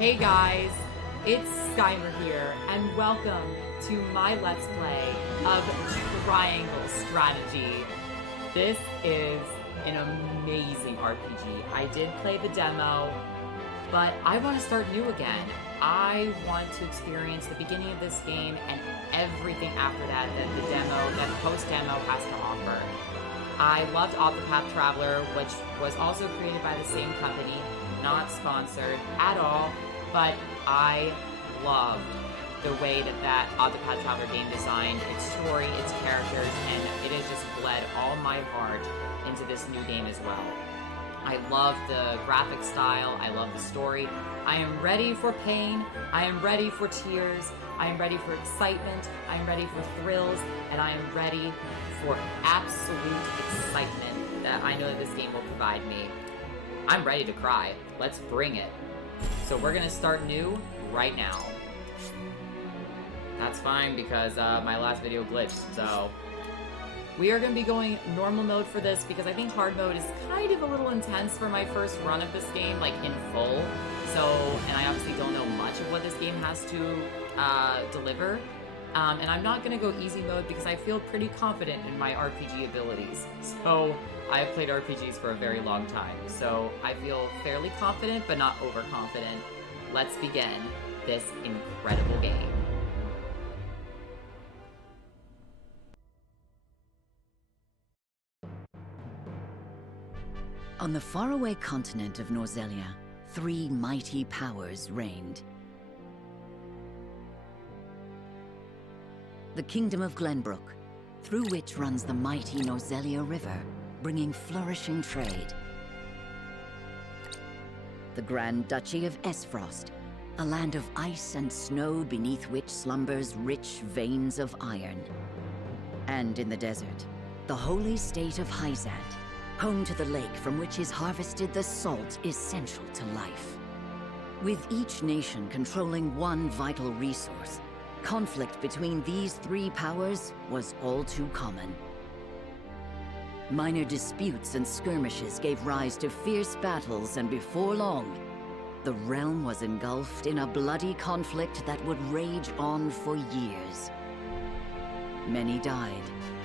Hey guys, it's Skymer here, and welcome to my Let's Play of Triangle Strategy. This is an amazing RPG. I did play the demo, but I want to start new again. I want to experience the beginning of this game and everything after that that post-demo has to offer. I loved Octopath Traveler, which was also created by the same company, not sponsored at all, but I loved the way that Octopath Traveler game designed its story, its characters, and it has just bled all my heart into this new game as well. I love the graphic style, I love the story. I am ready for pain, I am ready for tears, I am ready for excitement, I am ready for thrills, and I am ready for absolute excitement that I know that this game will provide me. I'm ready to cry. Let's bring it. So we're gonna start new right now. That's fine because my last video glitched, so we are going to be going normal mode for this because I think hard mode is kind of a little intense for my first run of this game, like in full. So, and I obviously don't know much of what this game has to deliver. And I'm not going to go easy mode because I feel pretty confident in my RPG abilities. So, I've played RPGs for a very long time. So, I feel fairly confident, but not overconfident. Let's begin this incredible game. On the faraway continent of Norzelia, three mighty powers reigned. The Kingdom of Glenbrook, through which runs the mighty Norzelia River, bringing flourishing trade. The Grand Duchy of Esfrost, a land of ice and snow beneath which slumbers rich veins of iron. And in the desert, the holy state of Hyzat, home to the lake from which is harvested the salt essential to life. With each nation controlling one vital resource, conflict between these three powers was all too common. Minor disputes and skirmishes gave rise to fierce battles, and before long, the realm was engulfed in a bloody conflict that would rage on for years. Many died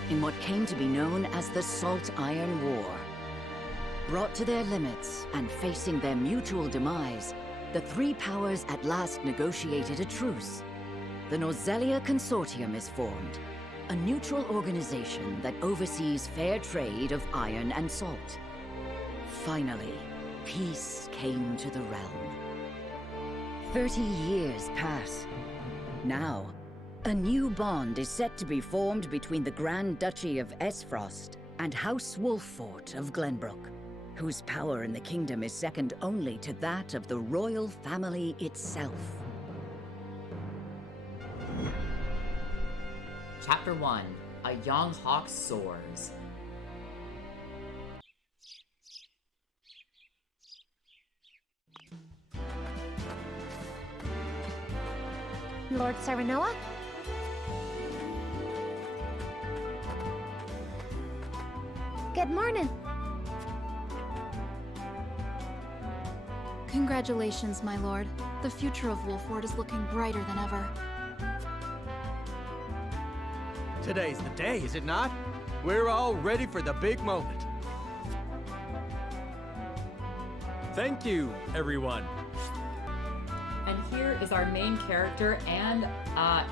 in what came to be known as the Salt Iron War. Brought to their limits and facing their mutual demise, the three powers at last negotiated a truce. The Norzelia Consortium is formed, a neutral organization that oversees fair trade of iron and salt. Finally, peace came to the realm. 30 years pass. Now, a new bond is set to be formed between the Grand Duchy of Esfrost and House Wolffort of Glenbrook, whose power in the kingdom is second only to that of the royal family itself. Chapter 1. A Young Hawk Soars. Lord Serenoa? Good morning. Congratulations, my lord. The future of Wolffort is looking brighter than ever. Today's the day, is it not? We're all ready for the big moment. Thank you, everyone. And here is our main character and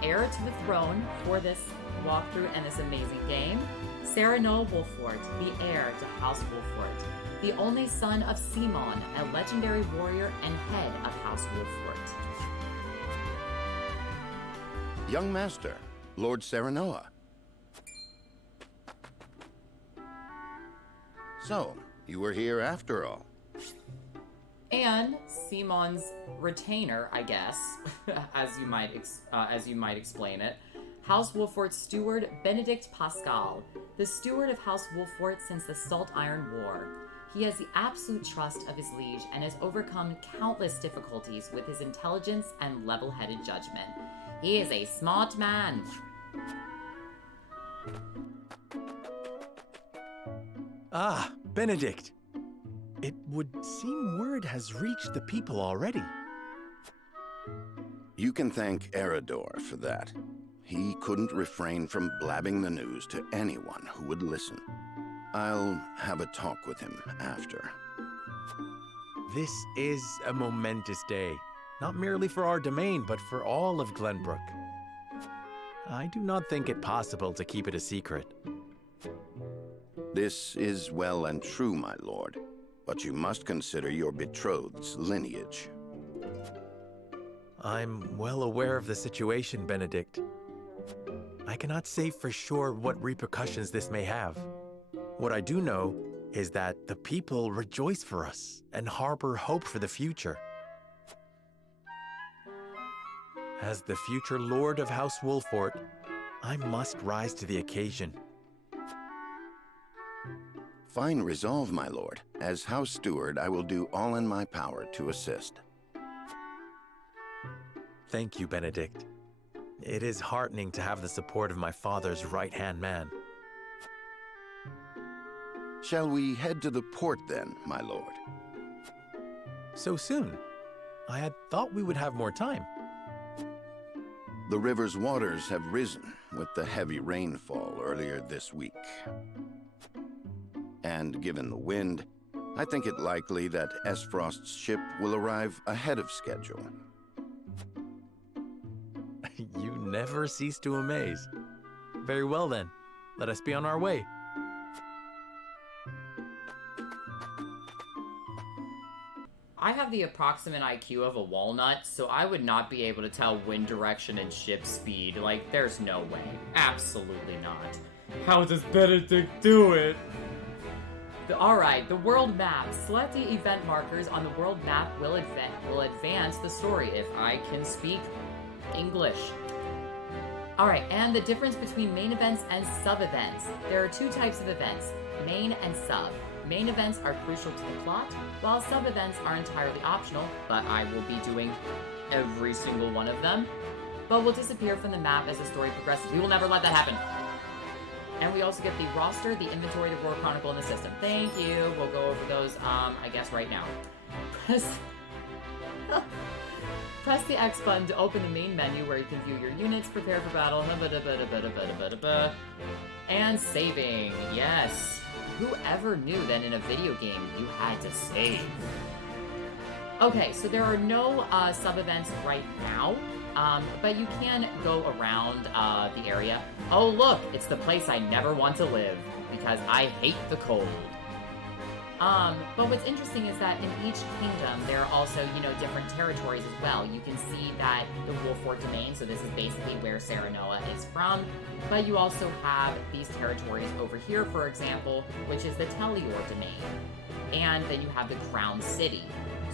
heir to the throne for this walkthrough and this amazing game, Serenoa Wolffort, the heir to House Wolffort, the only son of Simon, a legendary warrior and head of House Wolffort. Young Master, Lord Serenoa. So, you were here after all. And Simon's retainer, I guess, as you might explain it, House Wolffort's steward, Benedict Pascal, the steward of House Wolffort since the Salt Iron War. He has the absolute trust of his liege and has overcome countless difficulties with his intelligence and level-headed judgment. He is a smart man. Ah, Benedict. It would seem word has reached the people already. You can thank Eridor for that. He couldn't refrain from blabbing the news to anyone who would listen. I'll have a talk with him after. This is a momentous day, not merely for our domain, but for all of Glenbrook. I do not think it possible to keep it a secret. This is well and true, my lord, but you must consider your betrothed's lineage. I'm well aware of the situation, Benedict. I cannot say for sure what repercussions this may have. What I do know is that the people rejoice for us and harbor hope for the future. As the future Lord of House Wolfort, I must rise to the occasion. Fine resolve, my lord. As House Steward, I will do all in my power to assist. Thank you, Benedict. It is heartening to have the support of my father's right-hand man. Shall we head to the port then, my lord? So soon? I had thought we would have more time. The river's waters have risen with the heavy rainfall earlier this week. And given the wind, I think it likely that Esfrost's ship will arrive ahead of schedule. You never cease to amaze. Very well then, let us be on our way. I have the approximate IQ of a walnut, so I would not be able to tell wind direction and ship speed. Like, there's no way. Absolutely not. How does Benedict do it? Alright, the world map. Select the event markers on the world map will advance the story if I can speak English. Alright, and the difference between main events and sub-events. There are two types of events, main and sub. Main events are crucial to the plot, while sub-events are entirely optional, but I will be doing every single one of them, but will disappear from the map as the story progresses. We will never let that happen. And we also get the roster, the inventory, the War Chronicle, and the system. Thank you. We'll go over those, I guess right now. Press the X button to open the main menu where you can view your units, prepare for battle, and saving. Yes. Whoever knew that in a video game you had to save? Okay, so there are no sub-events right now, but you can go around the area. Oh look, it's the place I never want to live, because I hate the cold. But what's interesting is that in each kingdom, there are also, different territories as well. You can see that the Wolfort domain, so this is basically where Serenoa is from, but you also have these territories over here, for example, which is the Telior domain. And then you have the Crown City.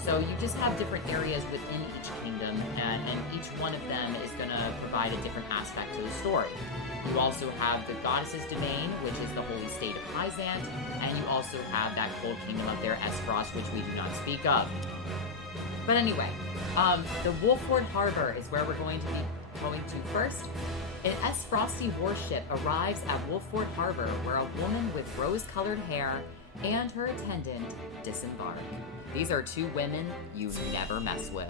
So you just have different areas within each kingdom, and each one of them is going to provide a different aspect to the story. You also have the Goddess's Domain, which is the holy state of Hyzant, and you also have that cold kingdom up there, Esfrost, which we do not speak of. But anyway, the Wolfort Harbor is where we're going to first. An Esfrosty warship arrives at Wolfort Harbor, where a woman with rose-colored hair and her attendant disembark. These are two women you never mess with.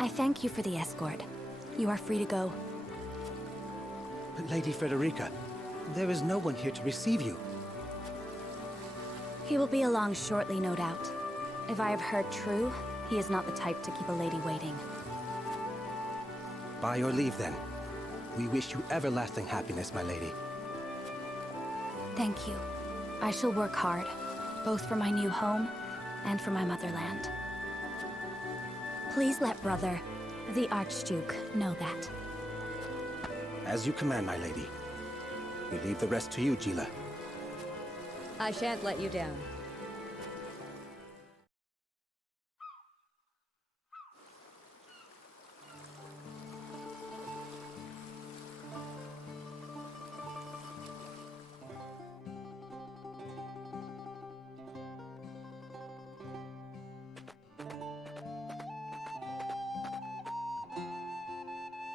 I thank you for the escort. You are free to go. But Lady Frederica, there is no one here to receive you. He will be along shortly, no doubt. If I have heard true, he is not the type to keep a lady waiting. By your leave, then. We wish you everlasting happiness, my lady. Thank you. I shall work hard, both for my new home and for my motherland. Please let brother, the Archduke, know that. As you command, my lady. We leave the rest to you, Gila. I shan't let you down.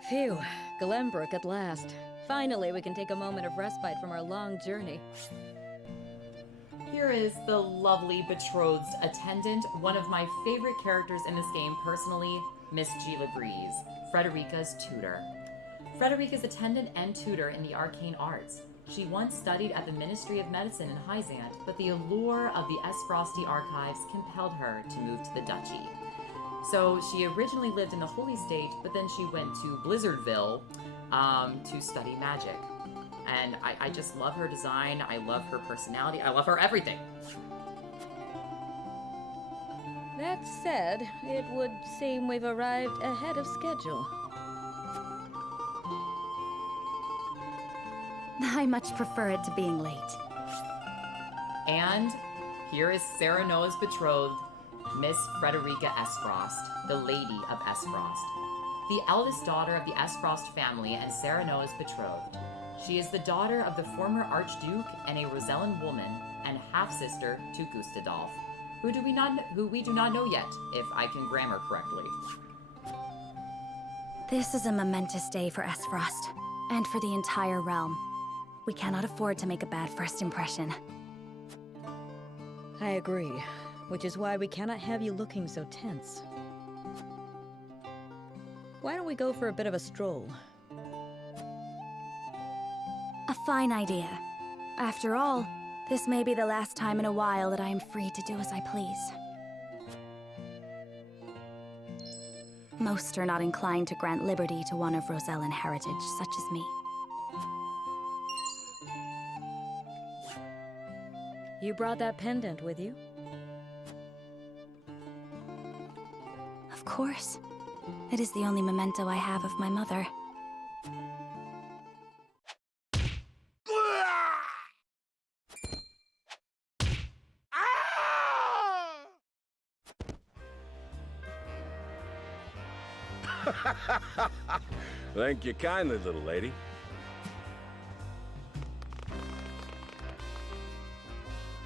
Phew, Glenbrook at last. Finally, we can take a moment of respite from our long journey. Here is the lovely betrothed attendant, one of my favorite characters in this game personally, Miss Gila Breeze, Frederica's tutor. Frederica's attendant and tutor in the arcane arts. She once studied at the Ministry of Medicine in Hyzant, but the allure of the Frosty archives compelled her to move to the duchy. So she originally lived in the Holy State, but then she went to Blizzardville to study magic. And I just love her design, I love her personality, I love her everything. That said, it would seem we've arrived ahead of schedule. I much prefer it to being late. And here is Sarah Noah's betrothed, Miss Frederica Esfrost, the Lady of Esfrost. The eldest daughter of the Esfrost family and Sarah Noah's betrothed. She is the daughter of the former Archduke and a Rosellan woman, and half-sister to Gustadolf, who we do not know yet, if I can grammar correctly. This is a momentous day for Esfrost, and for the entire realm. We cannot afford to make a bad first impression. I agree, which is why we cannot have you looking so tense. Why don't we go for a bit of a stroll? A fine idea. After all, this may be the last time in a while that I am free to do as I please. Most are not inclined to grant liberty to one of Rosellan heritage such as me. You brought that pendant with you? Of course. It is the only memento I have of my mother. Thank you kindly, little lady.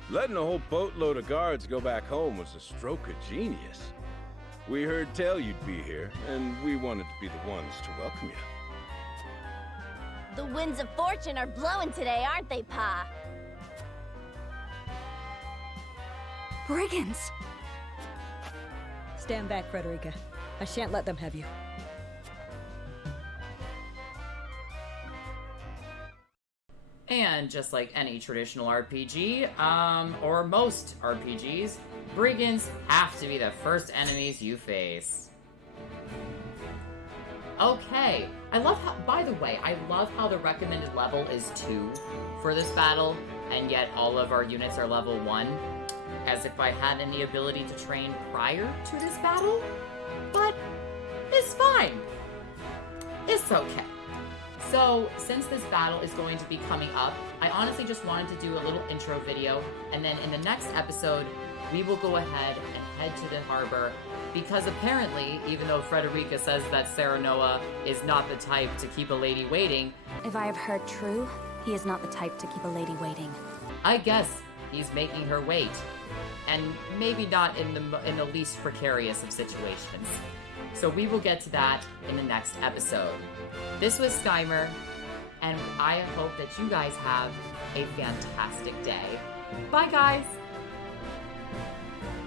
Letting a whole boatload of guards go back home was a stroke of genius. We heard tell you'd be here, and we wanted to be the ones to welcome you. The winds of fortune are blowing today, aren't they, Pa? Brigands! Stand back, Frederica. I shan't let them have you. And just like any traditional RPG, or most RPGs, brigands have to be the first enemies you face. Okay, I love how, by the way, I love how the recommended level is 2 for this battle, and yet all of our units are level 1, as if I had any ability to train prior to this battle, but it's fine. It's okay. So, since this battle is going to be coming up, I honestly just wanted to do a little intro video, and then in the next episode, we will go ahead and head to the harbor, because apparently, even though Frederica says that Sarah Noah is not the type to keep a lady waiting, if I have heard true, he is not the type to keep a lady waiting. I guess he's making her wait, and maybe not in the least precarious of situations. So we will get to that in the next episode. This was Skymer, and I hope that you guys have a fantastic day. Bye, guys!